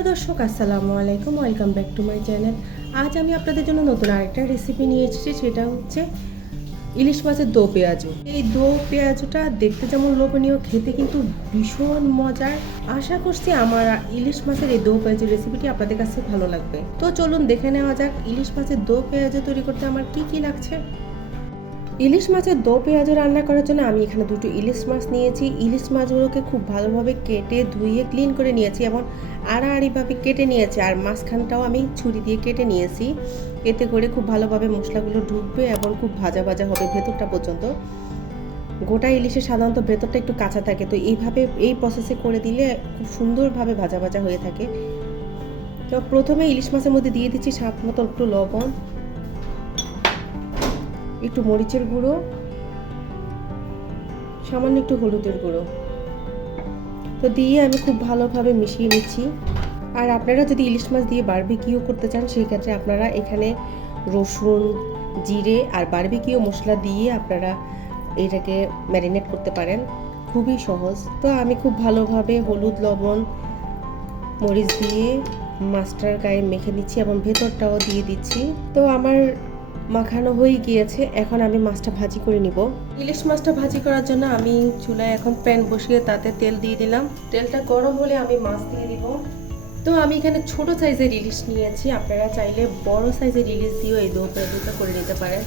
Hello দর্শক, আসসালামু আলাইকুম। Welcome back to my channel. আজ আমি আপনাদের জন্য নতুন আরেকটা রেসিপি নিয়ে এসেছি। সেটা হচ্ছে ইলিশ মাছের দো পেঁয়াজু। এই দো পেঁয়াজুটা দেখতে যেমন লোভনীয়, খেতে কিন্তু ভীষণ মজার। আশা করছি আমার ইলিশ মাছের এই দো পেঁয়াজু রেসিপিটি আপনাদের কাছে ভালো লাগবে। তো চলুন দেখে নেওয়া যাক ইলিশ মাছের দো পেঁয়াজু তৈরি করতে আমার কি কি লাগছে। ইলিশ মাছের দো পেঁয়াজু রান্না করার জন্য আমি এখানে দুটো ইলিশ মাছ নিয়েছি। ইলিশ মাছগুলোকে খুব ভালোভাবে কেটে ধুয়ে ক্লিন করে নিয়েছি এবং আড়াআড়িভাবে কেটে নিয়েছি, আর মাঝখানটাও আমি ছুরি দিয়ে কেটে নিয়েছি। এতে করে খুব ভালোভাবে মশলাগুলো ঢুকবে এবং খুব ভাজা ভাজা হবে ভেতরটা পর্যন্ত। গোটা ইলিশে সাধারণত ভেতরটা একটু কাঁচা থাকে, তো এইভাবে এই প্রসেসে করে দিলে খুব সুন্দরভাবে ভাজা ভাজা হয়ে থাকে। তো প্রথমে ইলিশ মাছের মধ্যে দিয়ে দিচ্ছি স্বাদ মতো একটু লবণ, একটু মরিচের গুঁড়ো, সামান্য একটু হলুদের গুঁড়ো। তো দিয়ে আমি খুব ভালোভাবে মিশিয়ে নিচ্ছি। আর আপনারা যদি ইলিশ মাছ দিয়ে বারবিকিউ করতে চান, সেই ক্ষেত্রে আপনারা এখানে রসুন, জিরে আর বারবিকিউ মশলা দিয়ে আপনারা এটাকে ম্যারিনেট করতে পারেন। খুবই সহজ। তো আমি খুব ভালোভাবে হলুদ, লবণ, মরিচ দিয়ে মাছটার গায়ে মেখে নিচ্ছি এবং ভেতরটাও দিয়ে দিচ্ছি। তো আমার মাখানো হয়ে গিয়েছে। এখন আমি মাছটা ভাজি করে নিব। ইলিশ মাছটা ভাজি করার জন্য আমি চুলায় এখন প্যান বসিয়ে তাতে তেল দিয়ে দিলাম। তেলটা গরম হলে আমি মাছ দিয়ে দিব। তো আমি এখানে ছোট সাইজের ইলিশ নিয়েছি, আপনারা চাইলে বড় সাইজের ইলিশ দিয়েও এই দো পেঁয়াজুটা করে নিতে পারেন।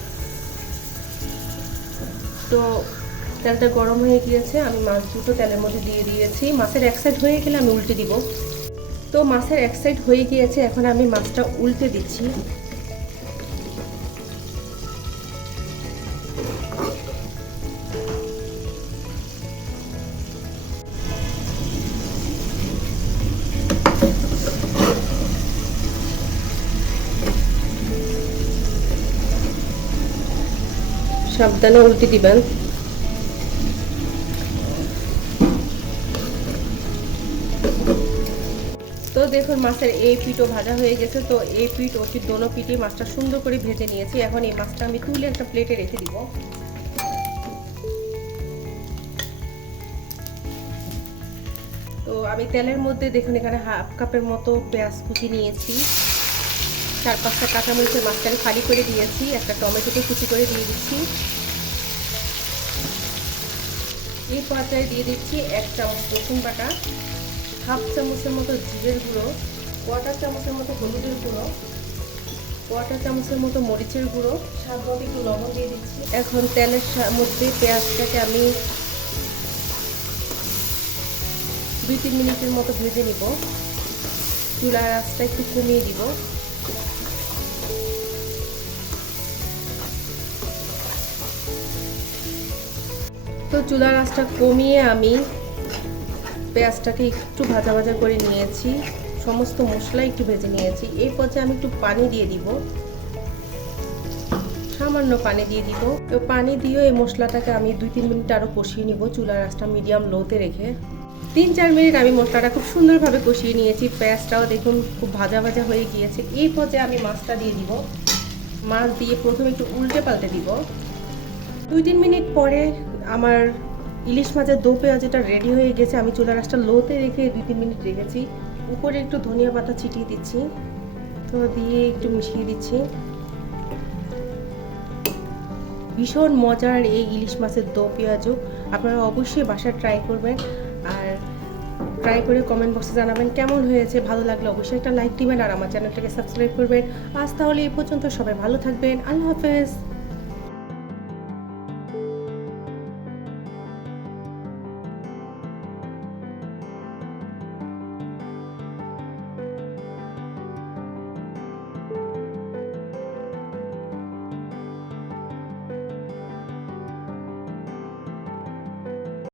তো তেলটা গরম হয়ে গিয়েছে, আমি মাছ দুটো তেলের মধ্যে দিয়ে দিয়েছি। মাছের এক সাইড হয়ে গেলে আমি উল্টে দিব। তো মাছের এক সাইড হয়ে গিয়েছে, এখন আমি মাছটা উল্টে দিচ্ছি। সাবধানে উল্টে দিবেন। তো দেখুন মাছের এই পিঠও ভাজা হয়ে গেছে। তো এই পিঠ ও পিঠ দোনো পিঠে মাছটা সুন্দর করে ভেজে নিয়েছি। এখন এই মাছটা আমি তুলে একটা প্লেটে রেখে দিব। তো আমি তেলের মধ্যে দেখুন এখানে হাফ কাপের মতো পেঁয়াজ কুচি নিয়েছি, 4-5টা কাঁচামরিচের মাঝখানে ফালি করে দিয়েছি, একটা টমেটোকে কুচি করে দিয়ে দিচ্ছি। এই পর্যায়ে দিয়ে দিচ্ছি 1 চামচ রসুন বাটা, হাফ চামচের মতো জিরের গুঁড়ো, 1/4 চামচের মতো হলুদের গুঁড়ো, 1/4 চামচের মতো মরিচের গুঁড়ো, স্বাদ মতো একটু লবণ দিয়ে দিচ্ছি। এখন তেলের মধ্যে পেঁয়াজটাকে আমি 2-3 মিনিটের মতো ভেজে নিব। চুলার আঁচটা একটু কমিয়ে দিব। তো চুলার আঁচটা কমিয়ে আমি পেঁয়াজটাকে একটু ভাজা ভাজা করে নিয়েছি, সমস্ত মশলা একটু ভেজে নিয়েছি। এই পর্যায়ে আমি একটু পানি দিয়ে দিব, সামান্য পানি দিয়ে দিব। তো পানি দিয়ে এই মশলাটাকে আমি 2-3 মিনিট আরও কষিয়ে নিব, চুলার আঁচটা মিডিয়াম লোতে রেখে। 3-4 মিনিট আমি মশলাটা খুব সুন্দরভাবে কষিয়ে নিয়েছি। পেঁয়াজটাও দেখুন খুব ভাজা ভাজা হয়ে গিয়েছে। এই পর্যায়ে আমি মাছটা দিয়ে দিব। মাছ দিয়ে প্রথমে একটু উল্টে পাল্টে দিব। 2-3 মিনিট পরে আমার ইলিশ মাছের দো পেঁয়াজুটা রেডি হয়ে গেছে। আমি চুলার আঁচটা লোতে রেখে 2-3 মিনিট রেখেছি। উপরে একটু ধনিয়া পাতা ছিটিয়ে দিচ্ছি। তো দিয়ে একটু মিশিয়ে দিচ্ছি। ভীষণ মজার এই ইলিশ মাছের দো পেঁয়াজু আপনারা অবশ্যই বাসায় ট্রাই করবেন, আর ট্রাই করে কমেন্ট বক্সে জানাবেন কেমন হয়েছে। ভালো লাগলে অবশ্যই একটা লাইক দিবেন আর আমার চ্যানেলটাকে সাবস্ক্রাইব করবেন। আজ তাহলে এই পর্যন্ত, সবাই ভালো থাকবেন। আল্লাহ হাফেজ।